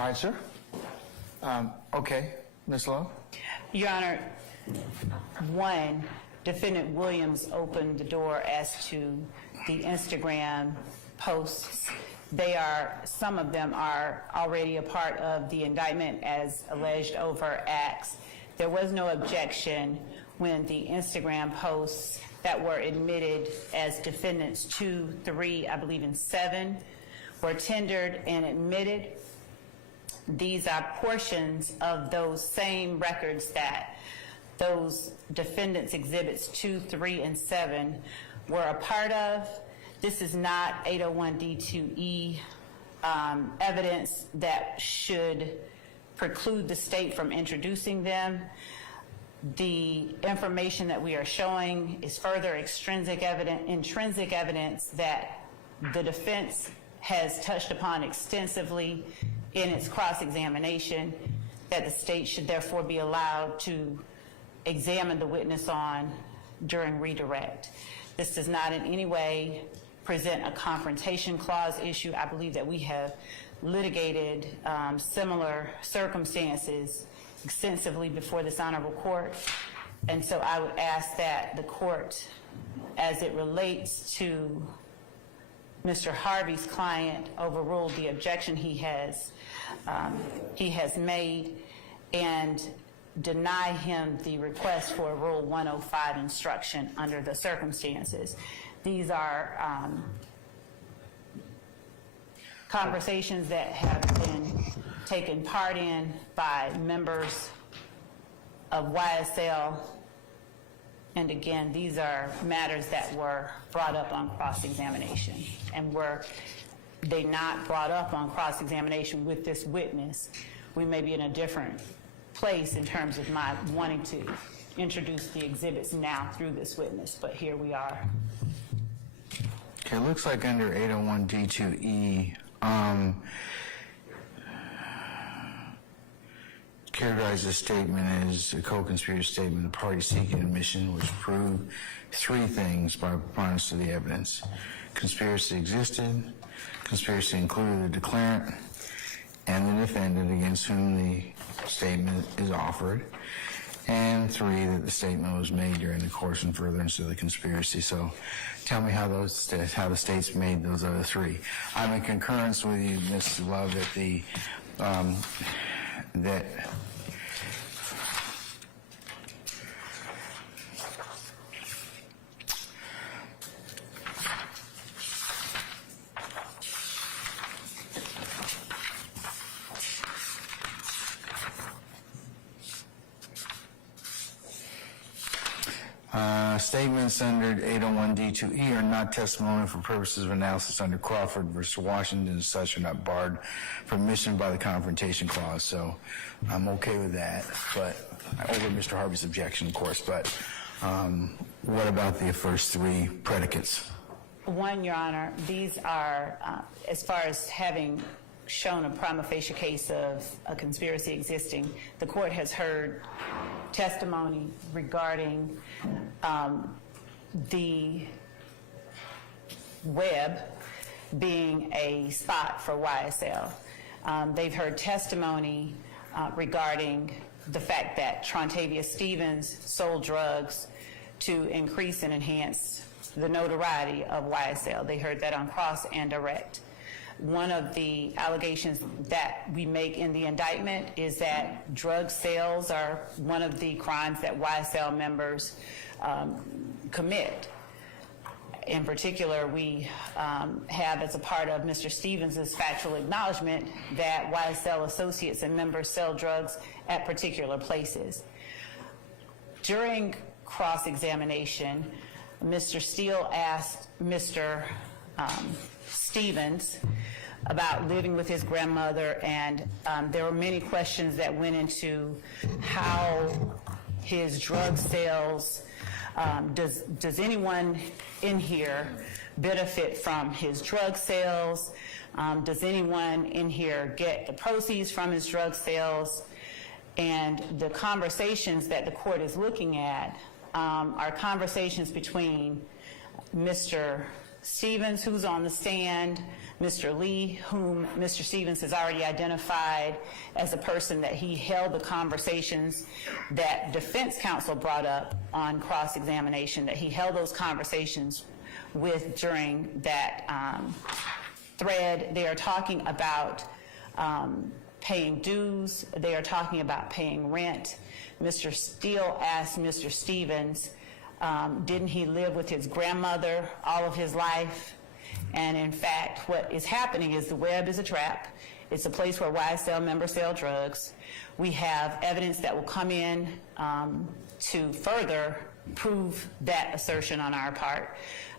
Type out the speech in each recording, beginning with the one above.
All right, sir. Okay, Ms. Lowe? Your Honor, one, Defendant Williams opened the door as to the Instagram posts. Some of them are already a part of the indictment as alleged overt acts. There was no objection when the Instagram posts that were admitted as defendants 2, 3, I believe and 7 were tendered and admitted. These are portions of those same records that those defendants exhibits 2, 3, and 7 were a part of. This is not 801D2E evidence that should preclude the state from introducing them. The information that we are showing is further intrinsic evidence that the defense has touched upon extensively in its cross-examination, that the state should therefore be allowed to examine the witness on during redirect. This does not in any way present a confrontation clause issue. I believe that we have litigated similar circumstances extensively before this honorable court. And so I would ask that the court, as it relates to Mr. Harvey's client, overrule the objection he has made and deny him the request for a Rule 105 instruction under the circumstances. These are conversations that have been taken part in by members of YSL. And again, these are matters that were brought up on cross-examination. And were they not brought up on cross-examination with this witness, we may be in a different place in terms of my wanting to introduce the exhibits now through this witness, but here we are. Okay, it looks like under 801D2E, characterize this statement as a co-conspirator statement, the party seeking admission which proved 3 things by preponderance of the evidence. Conspiracy existed, conspiracy included the declarant and the defendant against whom the statement is offered, and 3, that the statement was made during the course and furtherance of the conspiracy. So tell me how the states made those other 3. I'm in concurrence with you, Ms. Love, that that statements under 801D2E are not testimony for purposes of analysis under Crawford versus Washington, and such are not barred from admission by the Confrontation Clause. So I'm okay with that, but over Mr. Harvey's objection, of course. But what about the first 3 predicates? One, Your Honor, these are, as far as having shown a prima facie case of a conspiracy existing, the court has heard testimony regarding the Webb being a spot for YSL. They've heard testimony regarding the fact that Trontavious Stevens sold drugs to increase and enhance the notoriety of YSL. They heard that on cross and direct. One of the allegations that we make in the indictment is that drug sales are one of the crimes that YSL members commit. In particular, we have, as a part of Mr. Stevens' factual acknowledgement, that YSL associates and members sell drugs at particular places. During cross-examination, Mr. Steele asked Mr. Stevens about living with his grandmother, and there were many questions that went into how his drug sales, does anyone in here benefit from his drug sales? Does anyone in here get the proceeds from his drug sales? And the conversations that the court is looking at are conversations between Mr. Stevens, who's on the stand, Mr. Lee, whom Mr. Stevens has already identified as a person that he held the conversations that defense counsel brought up on cross-examination, that he held those conversations with during that thread. They are talking about paying dues. They are talking about paying rent. Mr. Steele asked Mr. Stevens, didn't he live with his grandmother all of his life? And in fact, what is happening is the Webb is a trap. It's a place where YSL members sell drugs. We have evidence that will come in to further prove that assertion on our part.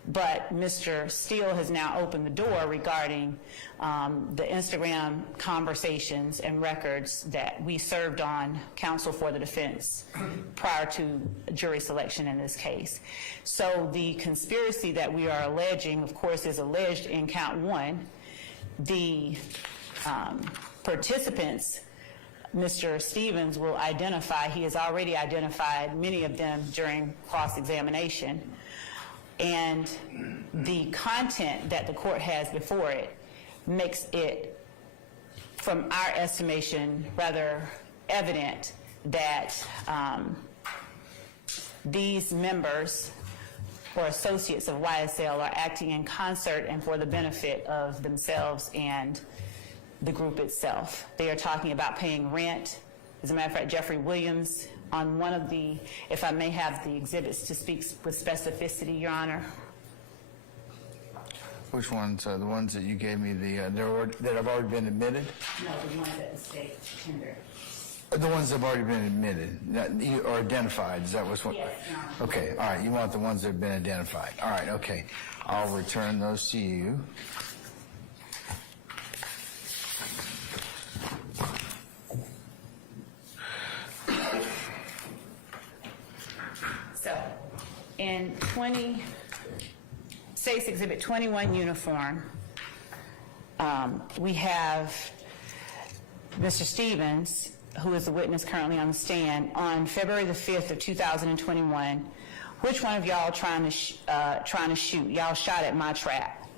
But Mr. Steele has now opened the door regarding the Instagram conversations and records that we served on counsel for the defense prior to jury selection in this case. So the conspiracy that we are alleging, of course, is alleged in count one. The participants, Mr. Stevens will identify, he has already identified many of them during cross-examination. And the content that the court has before it makes it, from our estimation, rather evident that these members or associates of YSL are acting in concert and for the benefit of themselves and the group itself. They are talking about paying rent. As a matter of fact, Jeffrey Williams, on one of the, if I may have the exhibits to speak with specificity, Your Honor. Which ones? The ones that you gave me, that have already been admitted? No, the ones that the state tendered. The ones that have already been admitted or identified. Is that what's what? Yes, Your Honor. Okay, all right. You want the ones that have been identified. All right, okay. I'll return those to you. So, in State's Exhibit 21 uniform, we have Mr. Stevens, who is the witness currently on the stand, on February the 5th of 2021. Which one of y'all trying to shoot? Y'all shot at my trap.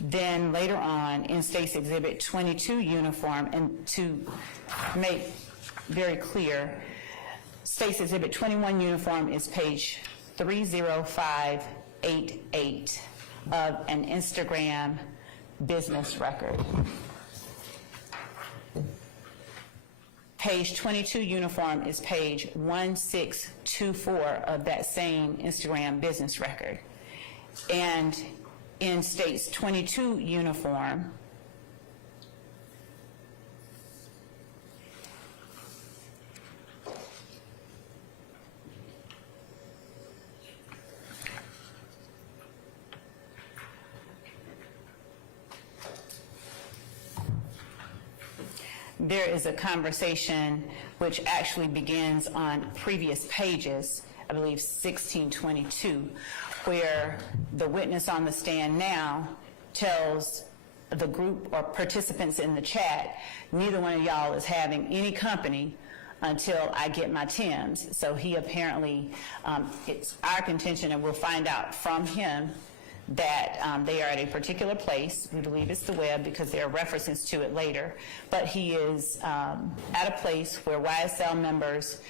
Then later on, in State's Exhibit 22 uniform, and to make very clear, State's Exhibit 21 uniform is page 30588 of an Instagram business record. Page 22 uniform is page 1624 of that same Instagram business record. And in State's 22 uniform, there is a conversation which actually begins on previous pages, I believe 1622, where the witness on the stand now tells the group or participants in the chat, neither one of y'all is having any company until I get my Timbs. So he apparently, it's our contention, and we'll find out from him, that they are at a particular place. We believe it's the Webb because there are references to it later. But he is at a place where YSL members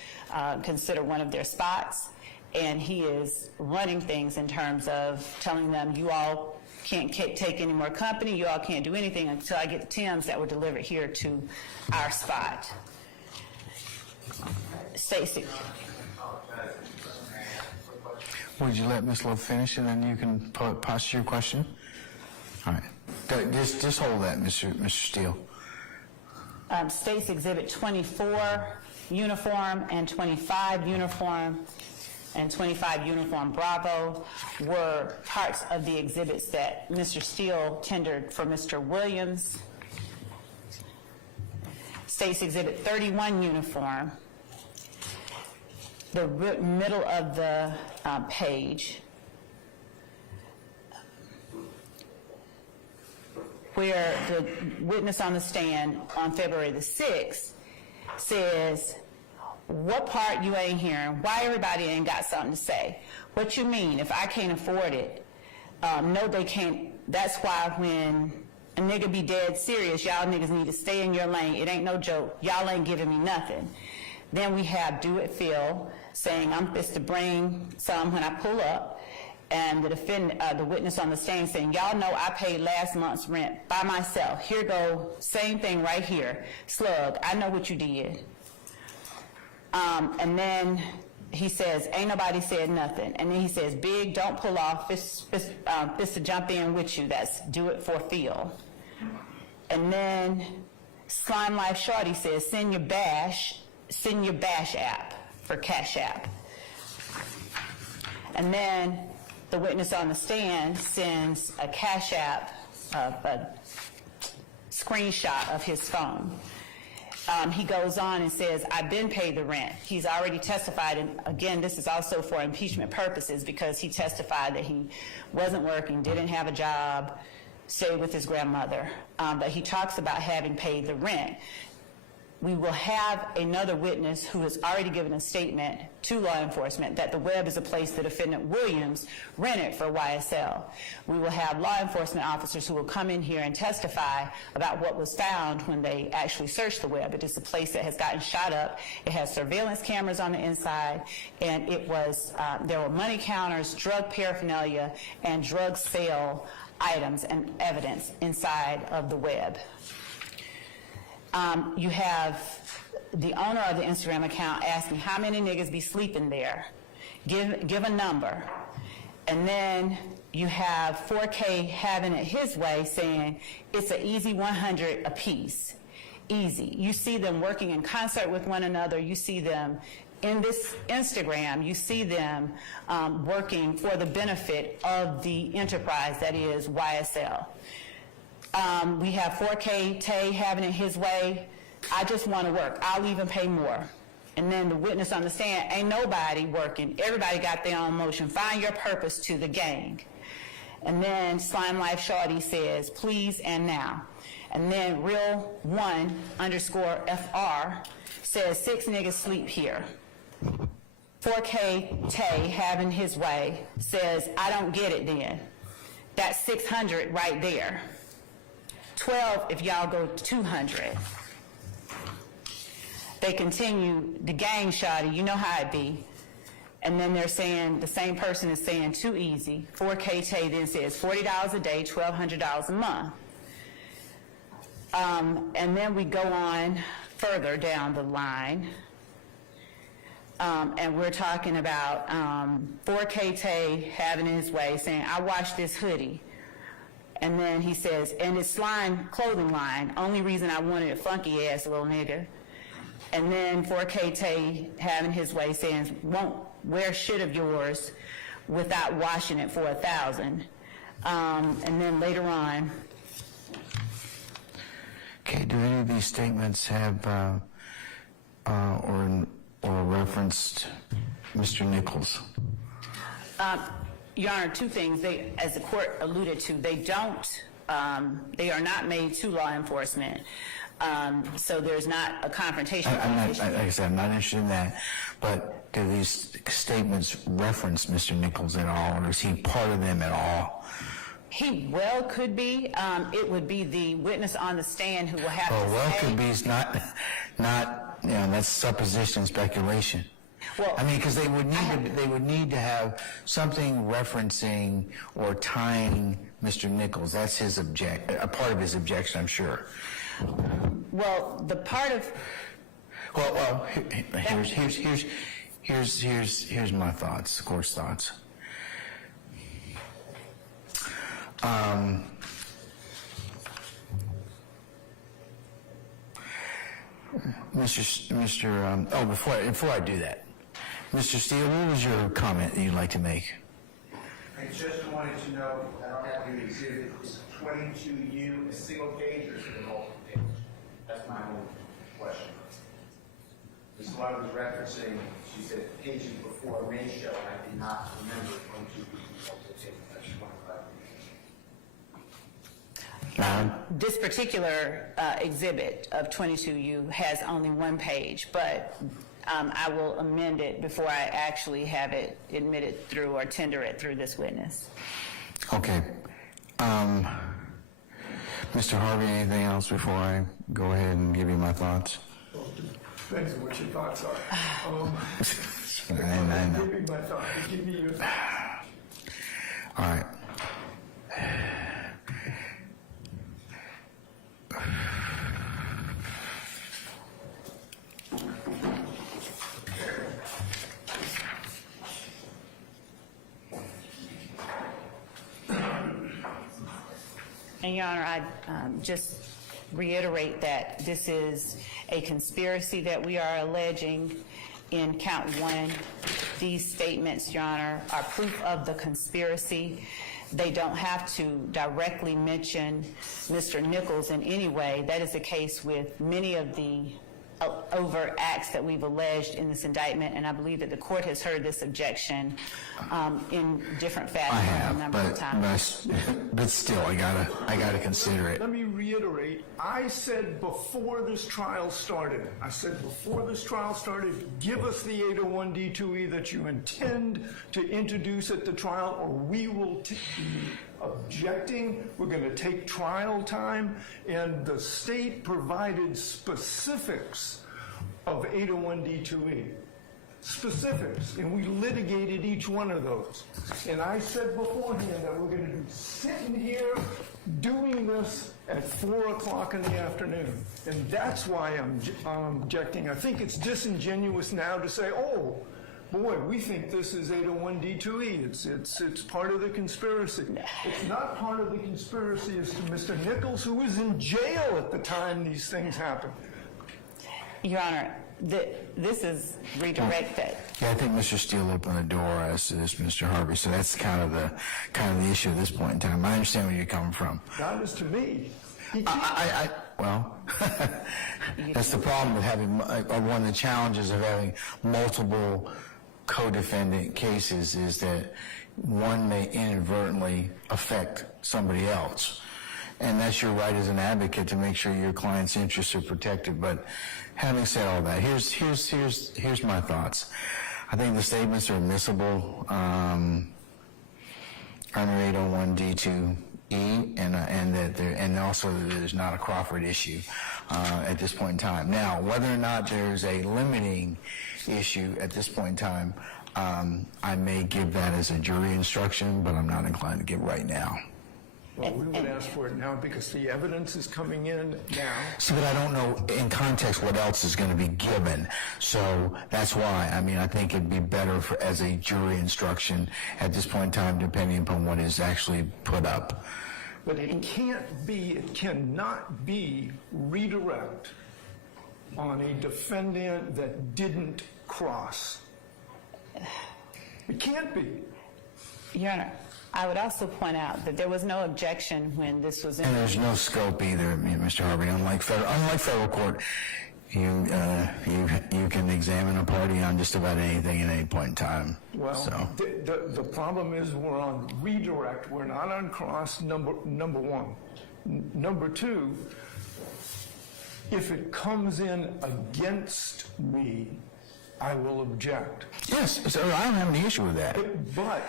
consider one of their spots, and he is running things in terms of telling them, you all can't take any more company, you all can't do anything until I get the Timbs that were delivered here to our spot. Stacey. Would you let Ms. Lowe finish, and then you can posture your question? All right. Just hold that, Mr. Steele. State's Exhibit 24 uniform and 25 uniform and 25 uniform Bravo were parts of the exhibits that Mr. Steele tendered for Mr. Williams. State's Exhibit 31 uniform, the middle of the page, where the witness on the stand on February the 6th says, What part you ain't hearing? Why everybody ain't got something to say? What you mean? If I can't afford it, no, they can't. That's why when a nigga be dead serious, y'all niggas need to stay in your lane. It ain't no joke. Y'all ain't giving me nothing. Then we have Do It Phil saying, I'm fist to bring some when I pull up. And the witness on the stand saying, y'all know I paid last month's rent by myself. Here go, same thing right here. Slug, I know what you did. And then he says, ain't nobody said nothing. And then he says, Big, don't pull off, fist to jump in with you. That's Do It for Phil. And then Slime Life Shorty says, send your bash app for Cash App. And then the witness on the stand sends a Cash App, a screenshot of his phone. He goes on and says, I've been paid the rent. He's already testified, and again, this is also for impeachment purposes because he testified that he wasn't working, didn't have a job, stayed with his grandmother, but he talks about having paid the rent. We will have another witness who has already given a statement to law enforcement that the Webb is a place the defendant Williams rented for YSL. We will have law enforcement officers who will come in here and testify about what was found when they actually searched the Webb. It is a place that has gotten shot up. It has surveillance cameras on the inside, and it was there were money counters, drug paraphernalia, and drug sale items and evidence inside of the Webb. You have the owner of the Instagram account asking how many niggas be sleeping there. Give a number. And then you have 4K having it his way saying it's an easy 100 apiece. Easy. You see them working in concert with one another. You see them in this Instagram. You see them working for the benefit of the enterprise that is YSL. We have 4K Tay having it his way. I just want to work. I'll even pay more. And then the witness on the stand, ain't nobody working. Everybody got their own motion. Find your purpose to the gang. And then Slime Life Shorty says, please and now. And then Real1_FR says 6 niggas sleep here. 4K Tay having his way says, I don't get it then. That's 600 right there. 12 if y'all go 200. They continue, the gang shawty, you know how it be. And then they're saying, the same person is saying too easy. 4K Tay then says $40 a day, $1,200 a month. And then we go on further down the line. And we're talking about 4K Tay having his way saying, I washed this hoodie. And then he says, and it's slime clothing line. Only reason I wanted a funky ass little nigga. And then 4K Tay having his way saying, won't wear shit of yours without washing it for $1,000. And then later on. Okay, do any of these statements have or referenced Mr. Nichols? Your Honor, two things. They, as the court alluded to, they don't, they are not made to law enforcement. So there's not a confrontation. Like I said, I'm not interested in that. But do these statements reference Mr. Nichols at all, or is he part of them at all? He well could be. It would be the witness on the stand who will have to well say. Could be is not, you know, that's supposition, speculation. Well, I mean, because they would need to have something referencing or tying Mr. Nichols. That's his a part of his objection, I'm sure. Well, the part of. Well, here's my thoughts, the court's thoughts. Before I do that, Mr. Steele, what was your comment that you'd like to make? I just wanted to know, I don't have the exhibit, is 22U a single page or is it a multiple page? That's my only question. Ms. Love was referencing, she said pages before a May show, and I did not remember 22U multiple page. I just want to clarify. This particular exhibit of 22U has only one page, but I will amend it before I actually have it admitted through or tender it through this witness. Okay. Mr. Harvey, anything else before I go ahead and give you my thoughts? Depends on what your thoughts are. I know. Give me my thoughts. Give me your thoughts. All right. And Your Honor, I just reiterate that this is a conspiracy that we are alleging in count 1. These statements, Your Honor, are proof of the conspiracy. They don't have to directly mention Mr. Nichols in any way. That is the case with many of the overt acts that we've alleged in this indictment, and I believe that the court has heard this objection in different fashions a number of times. But still, I gotta consider it. Let me reiterate. I said before this trial started, give us the 801D2E that you intend to introduce at the trial, or we will be objecting. We're going to take trial time, and the state provided specifics of 801D2E. Specifics, and we litigated each one of those. And I said beforehand that we're going to be sitting here doing this at 4 o'clock in the afternoon. And that's why I'm objecting. I think it's disingenuous now to say, oh, boy, we think this is 801D2E. It's part of the conspiracy. It's not part of the conspiracy. It's to Mr. Nichols, who was in jail at the time these things happened. Your Honor, this is redirected. Yeah, I think Mr. Steele opened the door as to this, Mr. Harvey. So that's kind of the issue at this point in time. I understand where you're coming from. Not as to me. Well, that's the problem with having one of the challenges of having multiple co-defendant cases is that one may inadvertently affect somebody else. And that's your right as an advocate to make sure your client's interests are protected. But having said all that, here's my thoughts. I think the statements are admissible under 801D2E, and also that there's not a Crawford issue at this point in time. Now, whether or not there's a limiting issue at this point in time, I may give that as a jury instruction, but I'm not inclined to give right now. Well, we would ask for it now because the evidence is coming in now. See, but I don't know in context what else is going to be given. So that's why, I think it'd be better as a jury instruction at this point in time, depending upon what is actually put up. But it cannot be redirect on a defendant that didn't cross. It can't be. Your Honor, I would also point out that there was no objection when this was in. And there's no scope either, Mr. Harvey. Unlike federal court, you can examine a party on just about anything at any point in time. Well, so. the problem is we're on redirect. We're not on cross, number one. Number two, if it comes in against me, I will object. Yes, so I don't have any issue with that. But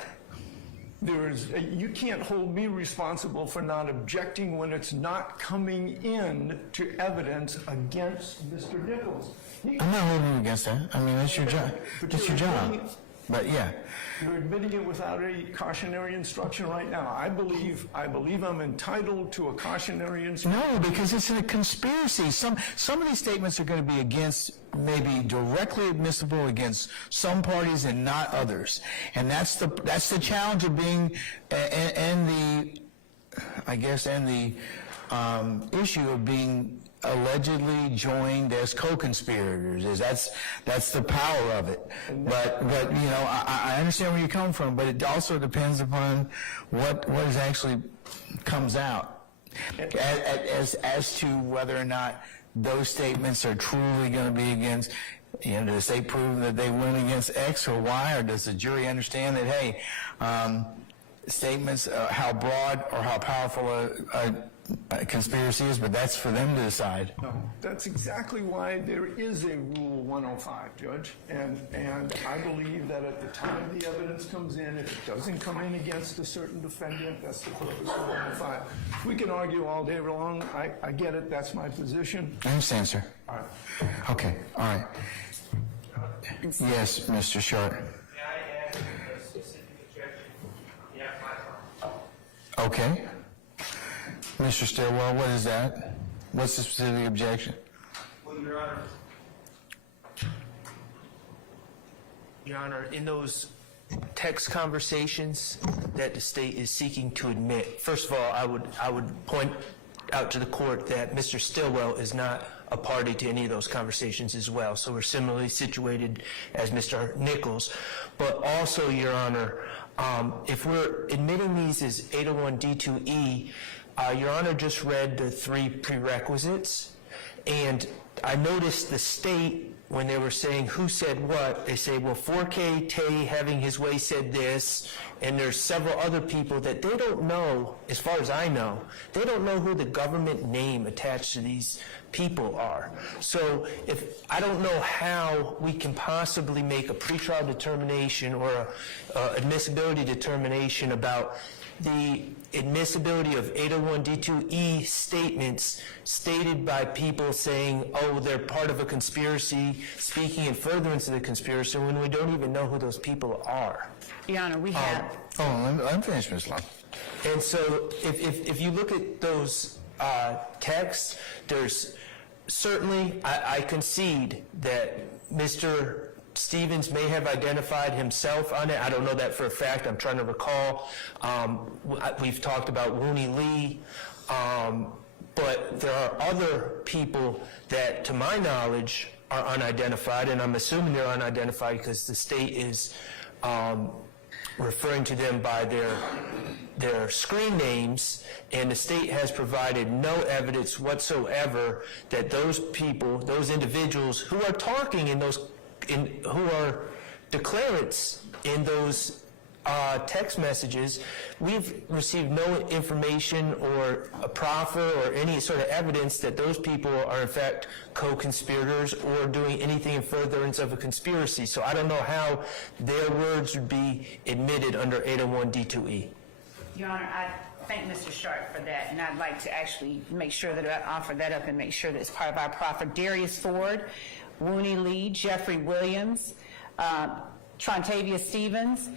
you can't hold me responsible for not objecting when it's not coming in to evidence against Mr. Nichols. I'm not holding you against that. That's your job. That's your job. But yeah. You're admitting it without a cautionary instruction right now. I believe I'm entitled to a cautionary instruction. No, because it's a conspiracy. Some of these statements are going to be against, maybe directly admissible against some parties and not others. And that's the challenge of being, and the issue of being allegedly joined as co-conspirators. That's the power of it. But I understand where you come from, but it also depends upon what is actually comes out as to whether or not those statements are truly going to be against. Does the state prove that they went against X or Y, or does the jury understand that, hey, statements, how broad or how powerful a conspiracy is, but that's for them to decide. No, that's exactly why there is a Rule 105, Judge. And I believe that at the time the evidence comes in, if it doesn't come in against a certain defendant, that's the purpose of 105. We can argue all day long. I get it. That's my position. I understand, sir. All right. Okay, all right. Yes, Mr. Schardt. May I ask a specific objection? Yeah, my time. Okay. Mr. Stillwell, what is that? What's the specific objection? Well, Your Honor, in those text conversations that the state is seeking to admit, first of all, I would point out to the court that Mr. Stillwell is not a party to any of those conversations as well. So we're similarly situated as Mr. Nichols. But also, Your Honor, if we're admitting these as 801 D2E, Your Honor just read the 3 prerequisites, and I noticed the state, when they were saying who said what, they say, well, 4K Tay having his way said this, and there's several other people that they don't know, as far as I know, they don't know who the government name attached to these people are. So if I don't know how we can possibly make a pretrial determination or a admissibility determination about the admissibility of 801 D2E statements stated by people saying, oh, they're part of a conspiracy, speaking in furtherance of the conspiracy, when we don't even know who those people are. Your Honor, we have... Let me finish, Ms. Long. And So if you look at those texts, there's certainly, I concede that Mr. Stevens may have identified himself on it. I don't know that for a fact. I'm trying to recall. We've talked about Wooney Lee, but there are other people that, to my knowledge, are unidentified, and I'm assuming they're unidentified because the state is referring to them by their screen names, and the state has provided no evidence whatsoever that those people, those individuals who are talking who are declarants in those text messages, we've received no information or a proffer or any sort of evidence that those people are in fact co-conspirators or doing anything in furtherance of a conspiracy. So I don't know how their words would be admitted under 801 D2E. Your Honor, I thank Mr. Schardt for that, and I'd like to actually make sure that I offer that up and make sure that it's part of our proffer. Darius Ford, Wooney Lee, Jeffrey Williams, Trontavious Stevens,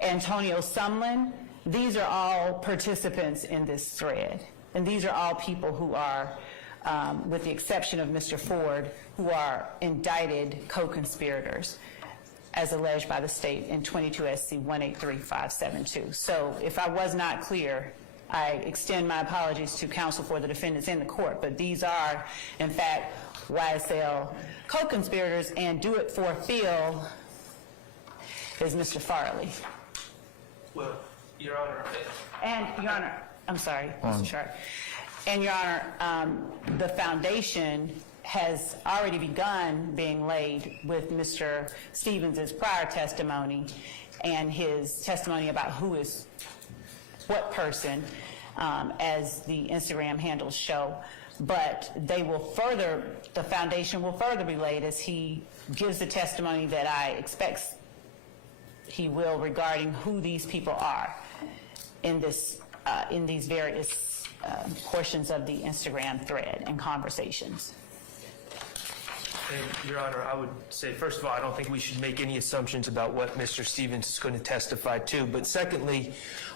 Antonio Sumlin, these are all participants in this thread. And these are all people who are, with the exception of Mr. Ford, who are indicted co-conspirators, as alleged by the state in 22 SC 183572. So if I was not clear, I extend my apologies to counsel for the defendants in the court, but these are, in fact, YSL co-conspirators, and do it for Phil is Mr. Farley. Well, Your Honor. And, Your Honor, I'm sorry, Mr. Schardt. And, Your Honor, the foundation has already begun being laid with Mr. Stevens' prior testimony and his testimony about who is what person, as the Instagram handles show. But they will further, the foundation will further be laid as he gives the testimony that I expect he will regarding who these people are in this, in these various portions of the Instagram thread and conversations. And, Your Honor, I would say, first of all, I don't think we should make any assumptions about what Mr. Stevens is going to testify to. But secondly,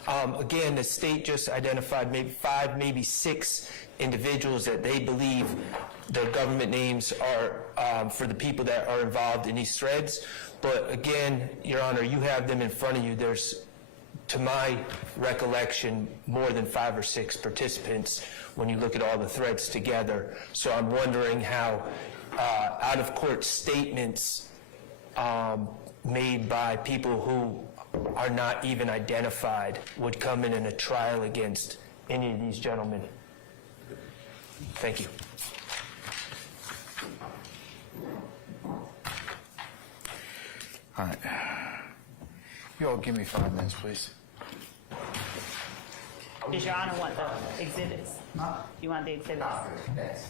again, the state just identified maybe 5, maybe 6 individuals that they believe their government names are for the people that are involved in these threads. But again, Your Honor, you have them in front of you. There's, to my recollection, more than 5 or 6 participants when you look at all the threads together. So I'm wondering how out-of-court statements made by people who are not even identified would come in a trial against any of these gentlemen. Thank you. All right. You all give me 5 minutes, please. Does Your Honor want the exhibits? You want the exhibits? Yes.